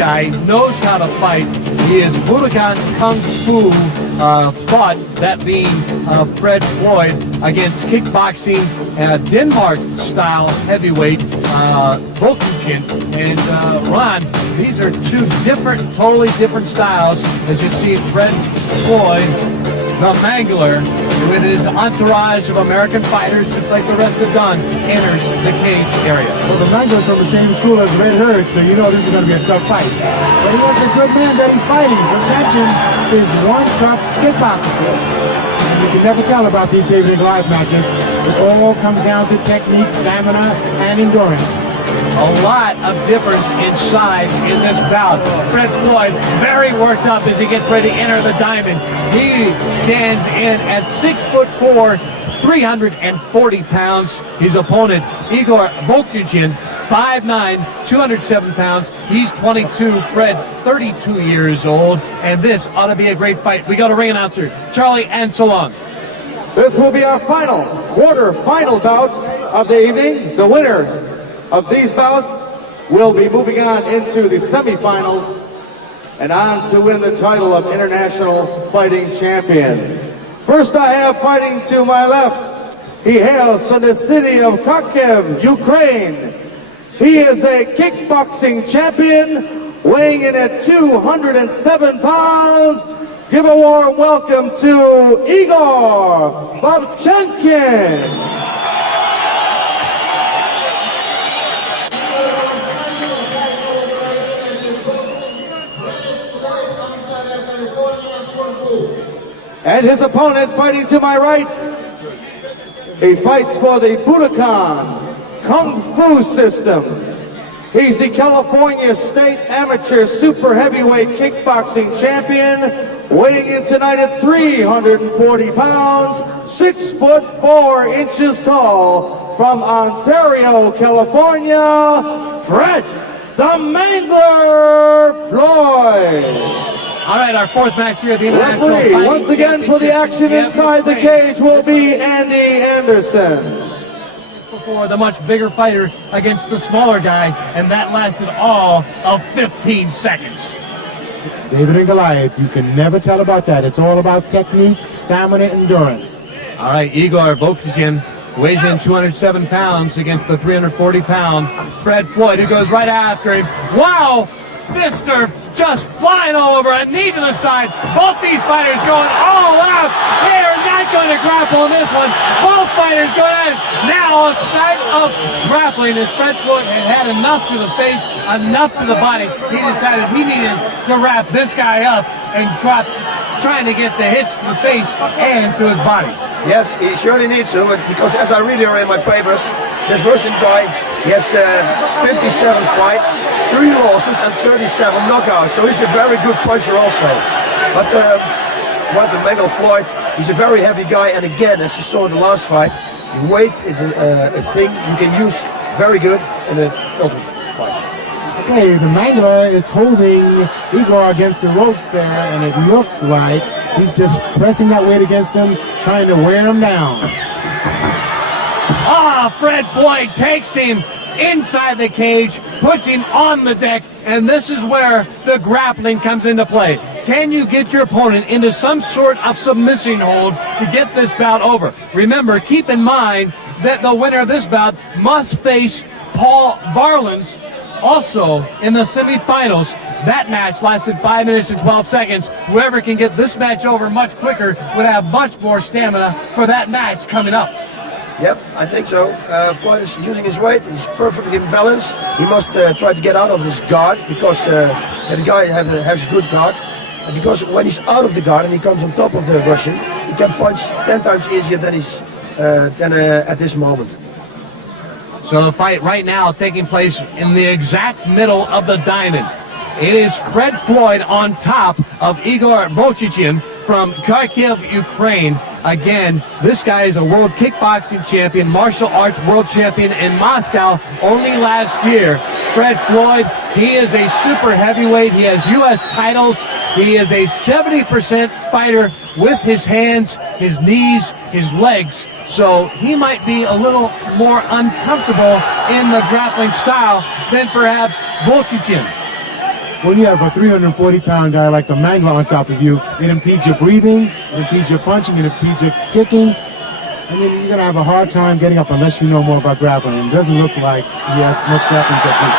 guy knows how to fight. He is Budokan Kung Fu fought, that being Fred Floyd, against kickboxing Denmark-style heavyweight Vovchanchyn. And Ron, these are two totally different styles. As you see, Fred Floyd, the Mangler, with his entourage of American fighters, just like the rest have done, enters the cage area. Well, the Mangler's from the same school as Red Herd, so you know this is going to be a tough fight. But he has a good man that he's fighting. Vovchanchyn is one tough kickboxer. And you can never tell about these David and Goliath matches. It all comes down to technique, stamina, and endurance. A lot of difference in size in this bout. Fred Floyd very worked up as he gets ready to enter the diamond. He stands in at 6'4", 340 pounds. His opponent, Igor Vovchanchyn, 5'9", 207 pounds. He's 22, Fred 32 years old, and this ought to be a great fight. We go to ring announcer Charlie and so long. This will be our quarter-final bout of the evening. The winner of these bouts will be moving on into the semifinals and on to win the title of International Fighting Champion. First I have fighting to my left. He hails from the city of Kharkiv, Ukraine. He is a kickboxing champion, weighing in at 207 pounds. Give a warm welcome to Igor Vovchanchyn. And his opponent fighting to my right, he fights for the Budokan Kung Fu system. He's the California State Amateur Super Heavyweight Kickboxing Champion, weighing in tonight at 340 pounds, 6'4" tall, from Ontario, California, Fred the Mangler Floyd. All right, our fourth match here at the International Referee, Fighting once again for the action inside the cage will be Andy Anderson. Before, the much bigger fighter against the smaller guy, and that lasted all of 15 seconds. David and Goliath, you can never tell about that. It's all about technique, stamina, endurance. All right, Igor Vovchanchyn weighs in 207 pounds against the 340-pound Fred Floyd, who goes right after him. Wow! Fister just flying all over, a knee to the side. Both these fighters going all out. They are not going to grapple in this one. Both fighters going at it. Now a start of grappling as Fred Floyd had enough to the face, enough to the body. He decided he needed to wrap this guy up and drop, trying to get the hits to the face and to his body. Yes, he surely needs to, because as I read here in my papers, this Russian guy, he has 57 fights, 3 losses and 37 knockouts, so he's a very good puncher also. But Fred the Mangler Floyd, he's a very heavy guy, and again, as you saw in the last fight, weight is a thing you can use very good in an ultimate fight. Okay, the Mangler is holding Igor against the ropes there, and it looks like he's just pressing that weight against him, trying to wear him down. Fred Floyd takes him inside the cage, puts him on the deck, and this is where the grappling comes into play. Can you get your opponent into some sort of submission hold to get this bout over? Remember, keep in mind that the winner of this bout must face Paul Varlins also in the semifinals. That match lasted 5 minutes and 12 seconds. Whoever can get this match over much quicker would have much more stamina for that match coming up. Yep, I think so. Floyd is using his weight. He's perfectly in balance. He must try to get out of this guard, because the guy has a good guard. And because when he's out of the guard and he comes on top of the Russian, he can punch 10 times easier than at this moment. So the fight right now taking place in the exact middle of the diamond. It is Fred Floyd on top of Igor Vovchanchyn from Kharkiv, Ukraine. Again, this guy is a world kickboxing champion, martial arts world champion in Moscow only last year. Fred Floyd, he is a super heavyweight. He has U.S. titles. He is a 70% fighter with his hands, his knees, his legs. So he might be a little more uncomfortable in the grappling style than perhaps Vovchanchyn. when you have a 340-pound guy like the Mangler on top of you, it impedes your breathing, it impedes your punching, it impedes your kicking. I mean, you're going to have a hard time getting up unless you know more about grappling. It doesn't look like he has much grappling technique.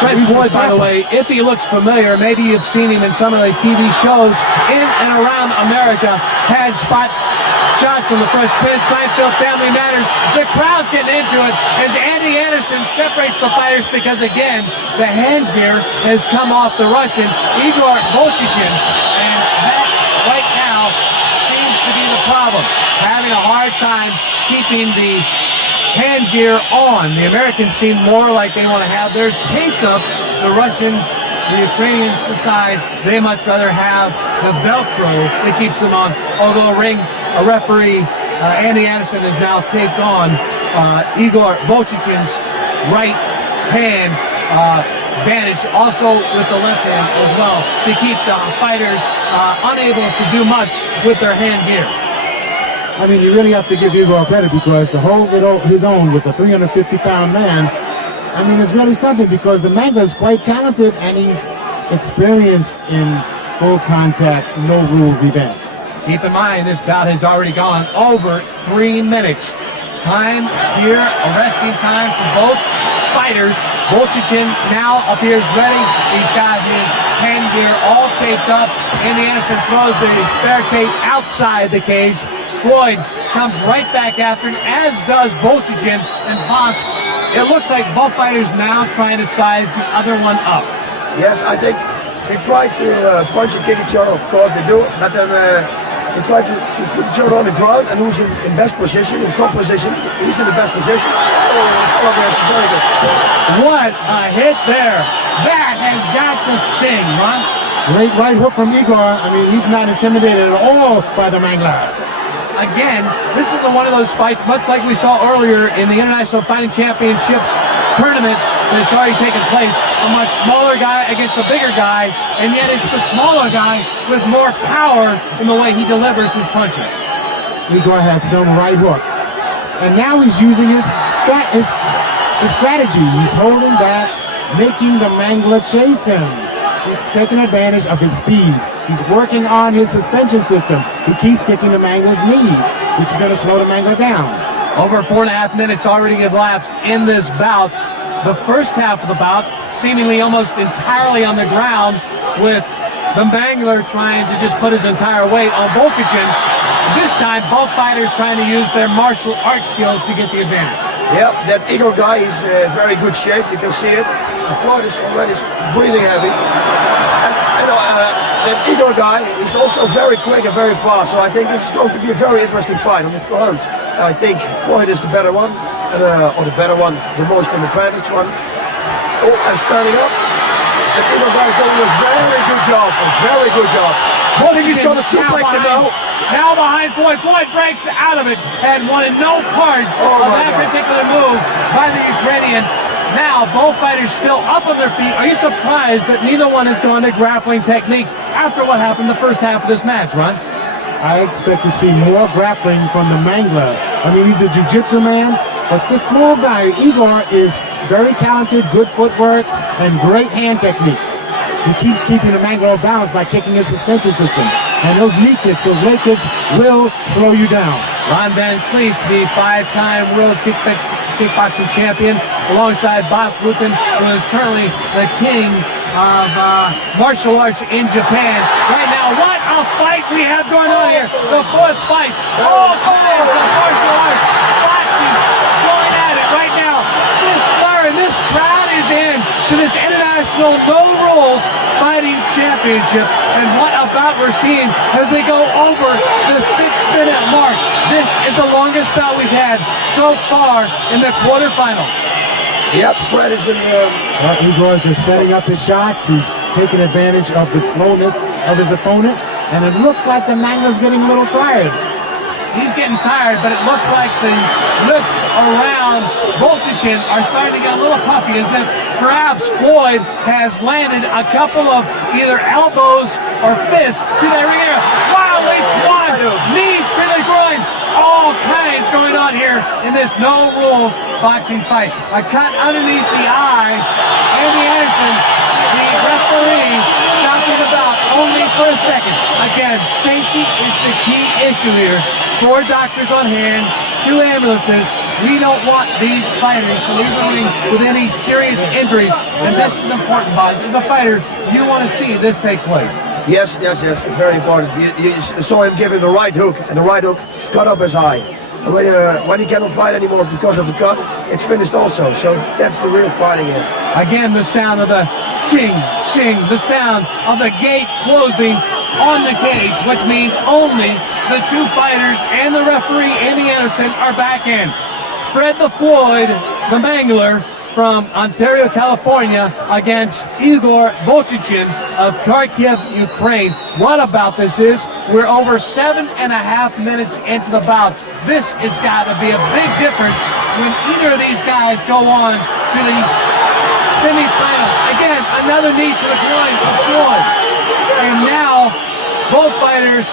Fred Floyd, by the way, if he looks familiar, maybe you've seen him in some of the TV shows in and around America, had spot shots in the first pinch, Seinfeld, Family Matters. The crowd's getting into it as Andy Anderson separates the fighters because, again, the hand gear has come off the Russian, Igor Vovchanchyn, and that right now seems to be the problem. Having a hard time keeping the hand gear on. The Americans seem more like they want to have theirs taped up. The Russians, the Ukrainians decide they much rather have the Velcro that keeps them on. Although a referee, Andy Anderson, has now taped on Igor Vovchanchyn's right hand bandage, also with the left hand as well, to keep the fighters unable to do much with their hand gear. I mean, you really have to give Igor credit because to hold it his own with a 350-pound man, I mean, it's really something because the Mangler is quite talented and he's experienced in full contact, no rules events. Keep in mind, this bout has already gone over 3 minutes. Time here, a resting time for both fighters. Vovchanchyn now appears ready. He's got his hand gear all taped up. Andy Anderson throws the spare tape outside the cage. Floyd comes right back after him, as does Vovchanchyn and Boss. It looks like both fighters now trying to size the other one up. Yes, I think they try to punch and kick each other, of course they do, but then they try to put each other on the ground, and who's in best position, in top position, he's in the best position. Oh, yes, very good. What a hit there. That has got to sting, Ron. Great right hook from Igor. I mean, he's not intimidated at all by the Mangler. Again, this is one of those fights, much like we saw earlier in the International Fighting Championships tournament that's already taken place. A much smaller guy against a bigger guy, and yet it's the smaller guy with more power in the way he delivers his punches. Igor has some right hook. And now he's using his strategy. He's holding back, making the Mangler chase him. He's taking advantage of his speed. He's working on his suspension system. He keeps kicking the Mangler's knees, which is going to slow the Mangler down. Over 4.5 minutes already elapsed in this bout. The first half of the bout seemingly almost entirely on the ground, with the Mangler trying to just put his entire weight on Vovchanchyn. This time, both fighters trying to use their martial arts skills to get the advantage. Yeah, that Igor guy is very good shape, you can see it. The Floyd is already breathing heavy. And that Igor guy is also very quick and very fast, so I think this is going to be a very interesting fight on the ground. I think Floyd is the better one, or the better one, the most advantage one. Oh, and standing up. And Igor guy is doing a very good job, I think he's going to suplex him now. Now behind Floyd. Floyd breaks out of it and wanted no part of that particular move by the Ukrainian. Now, both fighters still up on their feet. Are you surprised that neither one has gone to grappling techniques after what happened the first half of this match, Ron? I expect to see more grappling from the Mangler. I mean, he's a jiu-jitsu man, but this small guy, Igor, is very talented, good footwork, and great hand techniques. He keeps keeping the Mangler balanced by kicking his suspension system. And those knee kicks, those leg kicks, will slow you down. Ron Van Cleef, the 5-time world kickboxing champion, alongside Bas Rutten, who is currently the king of martial arts in Japan. Right now, what a fight we have going on here. The fourth fight. All kinds of martial arts. Boxing going at it right now. This fire and this crowd is in to this international no rules fighting championship. And what about we're seeing as we go over the 6-minute mark. This is the longest bout we've had so far in the quarterfinals. Yep, Fred is in... Igor is just setting up his shots. He's taking advantage of the slowness of his opponent. And it looks like the Mangler's getting a little tired. He's getting tired, but it looks like the lips around Vovchanchyn are starting to get a little puffy, as if perhaps Floyd has landed a couple of either elbows or fists to their ear. Wildly swatted, knees to the groin. All kinds going on here in this no-rules boxing fight. A cut underneath the eye. Andy Anderson The referee stopping the bout only for a second. Again, safety is the key issue here. 4 doctors on hand, 2 ambulances. We don't want these fighters to leave the ring with any serious injuries, and this is important, boss. As a fighter, you want to see this take place. Yes, very important. You saw him give him the right hook, and the right hook cut up his eye. And when he cannot fight anymore because of the cut, it's finished also. So that's the real fighting here. Again, the sound of the ching, ching, the sound of the gate closing on the cage, which means only the 2 fighters and the referee, Andy Anderson, are back in. Fred the Floyd, the Mangler from Ontario, California, against Igor Vovchanchyn of Kharkiv, Ukraine. What about this is, we're over 7.5 minutes into the bout. This has got to be a big difference when either of these guys go on to the semifinal. Again, another knee to the groin of Floyd. And now, both fighters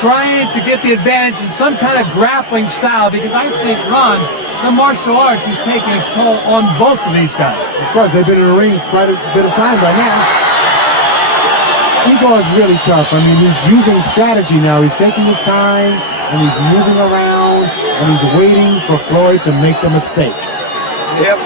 trying to get the advantage in some kind of grappling style, because I think, Ron, the martial arts is taking its toll on both of these guys. Of course, they've been in the ring quite a bit of time right now. Igor is really tough. I mean, he's using strategy now. He's taking his time, and he's moving around, and he's waiting for Floyd to make the mistake. Yep,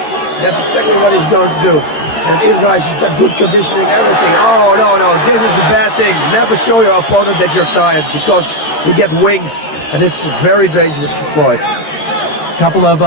that's exactly what he's going to do. And you guys, that good conditioning, everything. Oh, no, this is a bad thing. Never show your opponent that you're tired, because you get wings, and it's very dangerous for Floyd. Couple of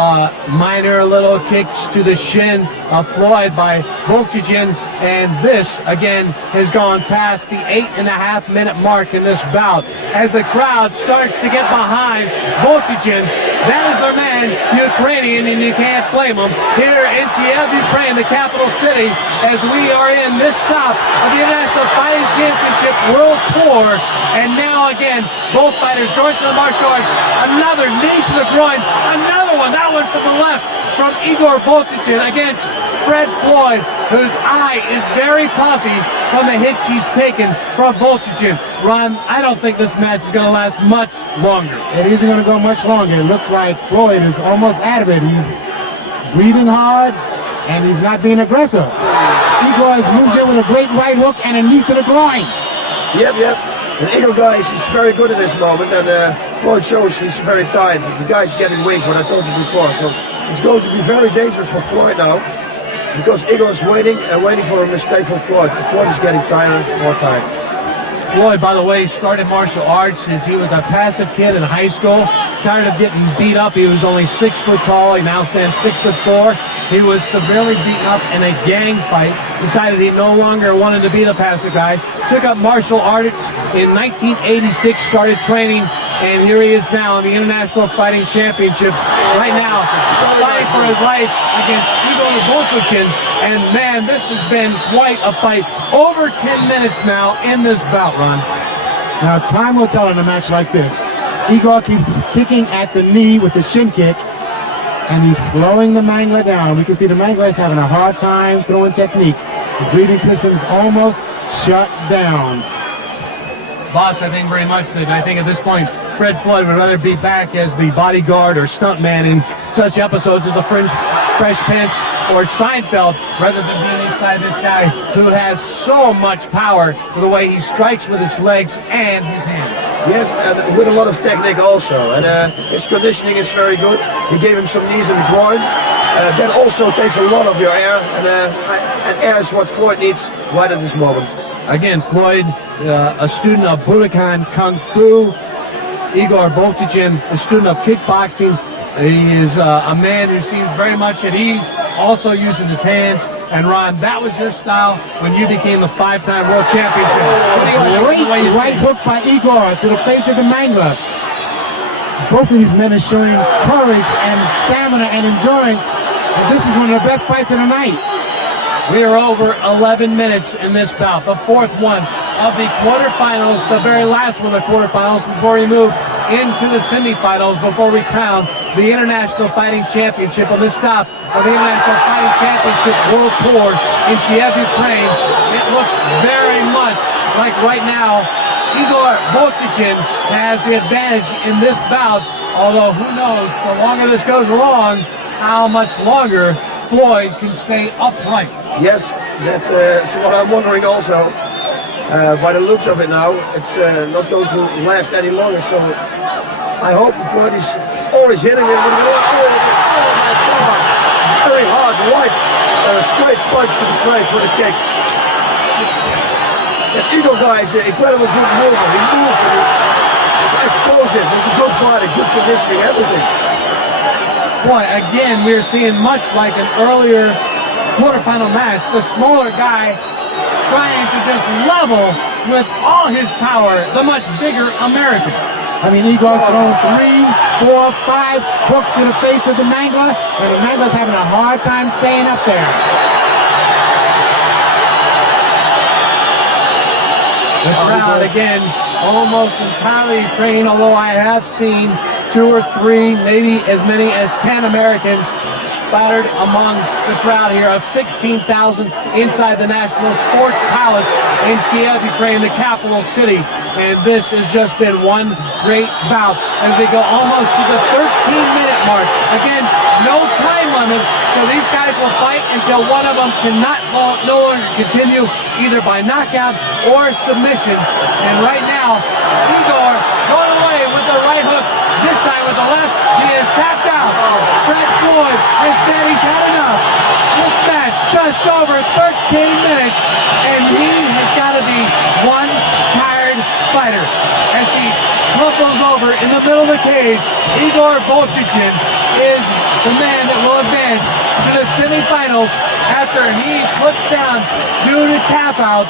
minor little kicks to the shin of Floyd by Vovchanchyn, and this again has gone past the 8.5 minute mark in this bout. As the crowd starts to get behind Vovchanchyn, that is their man, Ukrainian, and you can't blame him. Here in Kiev, Ukraine, the capital city, as we are in this stop of the International Fighting Championship World Tour, and now again, both fighters going to the martial arts. Another knee to the groin, another one, that one from the left, from Igor Vovchanchyn against Fred Floyd, whose eye is very puffy from the hits he's taken from Vovchanchyn. Ron, I don't think this match is going to last much longer. It isn't going to go much longer. It looks like Floyd is almost out of it. He's breathing hard, and he's not being aggressive. Igor has moved in with a great right hook and a knee to the groin. Yep. And Igor guys is very good at this moment, and Floyd shows he's very tired. The guy's getting wings, what I told you before. So it's going to be very dangerous for Floyd now, because Igor is waiting for a mistake from Floyd. Floyd is getting tired, more tired. Floyd, by the way, started martial arts as he was a passive kid in high school. Tired of getting beat up. He was only 6 foot tall. He now stands 6'4". He was severely beaten up in a gang fight. Decided he no longer wanted to be the passive guy. Took up martial arts in 1986. Started training, and here he is now in the International Fighting Championships. Right now, fighting for his life against Igor Vovchanchyn. And man, this has been quite a fight. Over 10 minutes now in this bout, Ron. Now, time will tell in a match like this. Igor keeps kicking at the knee with the shin kick, and he's slowing the Mangler down. We can see the Mangler is having a hard time throwing technique. His breathing system's almost shut down. Boss, I think very much that I think at this point, Fred Floyd would rather be back as the bodyguard or stuntman in such episodes as the Fresh Prince or Seinfeld, rather than being inside this guy who has so much power with the way he strikes with his legs and his hands. Yes, and with a lot of technique also, and his conditioning is very good. He gave him some knees in the groin. That also takes a lot of your air, and air is what Floyd needs right at this moment. Again, Floyd, a student of Budokan Kung Fu. Igor Vovchanchyn, a student of kickboxing. He is a man who seems very much at ease, also using his hands. And Ron, that was your style when you became the 5-time world championship. Great right hook by Igor to the face of the Mangler. Both of these men are showing courage and stamina and endurance. And this is one of the best fights of the night. We are over 11 minutes in this bout, the 4th one of the quarterfinals, the very last one of the quarterfinals before we move into the semifinals, before we crown the International Fighting Championship on this stop of the International Fighting Championship World Tour in Kiev, Ukraine. It looks very much like right now Igor Vovchanchyn has the advantage in this bout, although who knows, the longer this goes along, how much longer Floyd can stay upright. Yes, That's what I'm wondering also. By the looks of it now, it's not going to last any longer. So I hope Floyd is always hitting him with one. Oh my God! Very hard, right, straight punch to the face with a kick. That Igor guy is an incredible good mover. He moves and he's explosive. He's a good fighter, good conditioning, everything. Boy, again, we're seeing much like an earlier quarterfinal match. The smaller guy trying to just level with all his power the much bigger American. I mean, Igor's thrown 3, 4, 5 hooks to the face of the Mangler, and the Mangler's having a hard time staying up there. The crowd, again, almost entirely Ukraine, although I have seen 2 or 3, maybe as many as 10 Americans spattered among the crowd here of 16,000 inside the National Sports Palace in Kiev, Ukraine, the capital city. And this has just been one great bout. And we go almost to the 13-minute mark. Again, no time limit, so these guys will fight until one of them cannot no longer continue, either by knockout or submission. And right now, Igor going away with the right hooks, this time with the left. He is tapped out. Fred Floyd has said he's had enough. This match just over 13 minutes, and he has got to be one tired fighter. As he crumples over in the middle of the cage, Igor Vovchanchyn is the man that will advance to the semifinals after he puts down, due to tap out,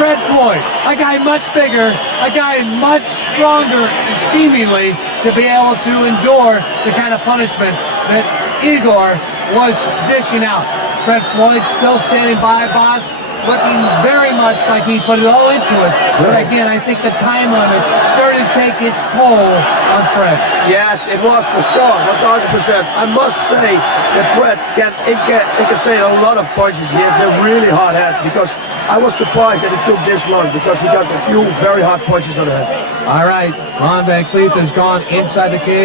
Fred Floyd, a guy much bigger, a guy much stronger, seemingly, to be able to endure the kind of punishment that Igor was dishing out. Fred Floyd still standing by, boss, looking very much like he put it all into it. But again, I think the time limit started to take its toll on Fred. Yes, it was for sure, 1,000%. I must say that Fred can incassate a lot of punches. He has a really hard head, because I was surprised that it took this long, because he got a few very hard punches on the head. All right, Ron Van Cleef has gone inside the cage.